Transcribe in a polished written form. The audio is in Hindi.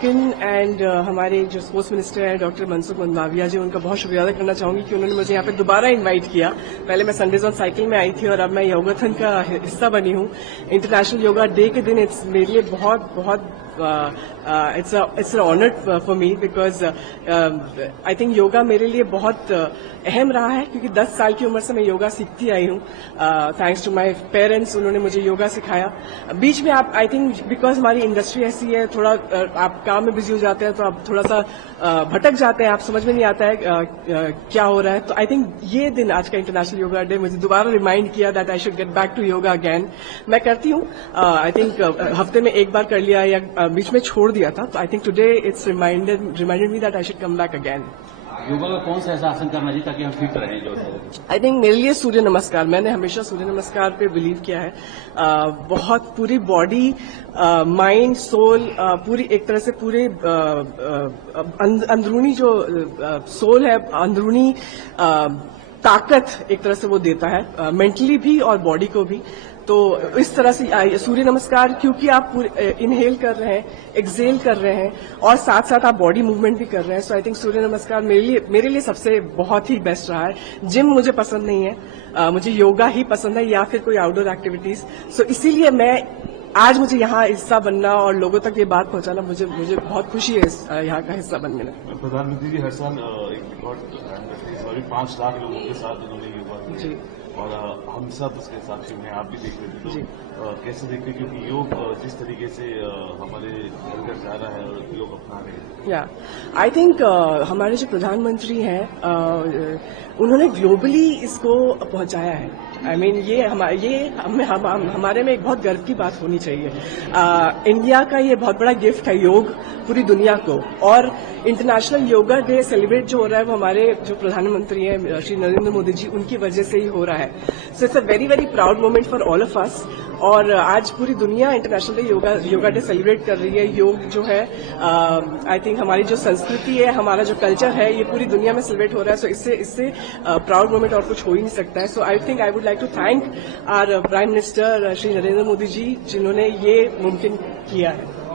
स्किन एंड हमारे जो स्पोर्ट्स मिनिस्टर हैं डॉक्टर मनसुख मंडाविया जी, उनका बहुत शुक्रिया अदा करना चाहूंगी कि उन्होंने मुझे यहाँ पे दोबारा इनवाइट किया। पहले मैं संडेज ऑन साइकिल में आई थी और अब मैं योगाथन का हिस्सा बनी हूँ। इंटरनेशनल योगा डे के दिन मेरे लिए बहुत it's an honor for me because I think yoga मेरे लिए बहुत अहम रहा है, क्योंकि 10 साल की उम्र से मैं योगा सीखती आई हूँ। थैंक्स टू माय पेरेंट्स, उन्होंने मुझे योगा सिखाया। बीच में आप आई थिंक बिकॉज हमारी इंडस्ट्री ऐसी है, थोड़ा आप काम में बिजी हो जाते हैं तो आप थोड़ा सा भटक जाते हैं, आप समझ में नहीं आता है क्या हो रहा है। तो आई थिंक ये दिन आज का इंटरनेशनल योगा डे मुझे दोबारा रिमाइंड किया that I should get back to yoga again. मैं करती हूँ, आई थिंक हफ्ते में एक बार कर लिया या बीच में छोड़ दिया था। तो I think today it's reminded me that I should come back again. Yoga में कौन सा ऐसा आसन करना चाहिए ताकि हम फिट रहें? जो आई थिंक मेरे लिए सूर्य नमस्कार, मैंने हमेशा सूर्य नमस्कार पे बिलीव किया है। बहुत पूरी बॉडी, माइंड, सोल, पूरी एक तरह से पूरे अंदरूनी जो सोल है, अंदरूनी ताकत एक तरह से वो देता है, मेंटली भी और बॉडी को भी। तो इस तरह से सूर्य नमस्कार, क्योंकि आप इनहेल कर रहे हैं, एक्सहेल कर रहे हैं और साथ साथ आप बॉडी मूवमेंट भी कर रहे हैं। सो आई थिंक सूर्य नमस्कार मेरे लिए सबसे बहुत ही बेस्ट रहा है। जिम मुझे पसंद नहीं है, मुझे योगा ही पसंद है या फिर कोई आउटडोर एक्टिविटीज। सो इसीलिए मैं आज मुझे यहाँ हिस्सा बनना और लोगों तक ये बात पहुंचाना, मुझे बहुत खुशी है यहाँ का हिस्सा बनने में। प्रधानमंत्री जी हर साल एक रिकॉर्ड 5 लाख लोगों के साथ उन्होंने योगा जी, और हम सब उसके साथ में आप भी देख रहे थे, तो कैसे देखते, क्योंकि योग जिस तरीके से हमारे अंदर जा रहा है और लोग अपना रहे हैं। या आई थिंक हमारे जो प्रधानमंत्री हैं उन्होंने ग्लोबली इसको पहुंचाया है। आई मीन ये हमारे में एक बहुत गर्व की बात होनी चाहिए। इंडिया का ये बहुत बड़ा गिफ्ट है योग पूरी दुनिया को, और इंटरनेशनल योगा डे सेलिब्रेट जो हो रहा है वो हमारे जो प्रधानमंत्री हैं श्री नरेंद्र मोदी जी, उनकी वजह से ही हो रहा है। So it's a very very proud moment for all of us. और आज पूरी दुनिया इंटरनेशनल योगा डे सेलिब्रेट कर रही है। योग जो है आई थिंक हमारी जो संस्कृति है, हमारा जो कल्चर है, ये पूरी दुनिया में सेलिब्रेट हो रहा है। सो इससे प्राउड मोमेंट और कुछ हो ही नहीं सकता है। So I think I would like to thank our prime minister Shri Narendra Modi ji, जिन्होंने ये मुमकिन किया है।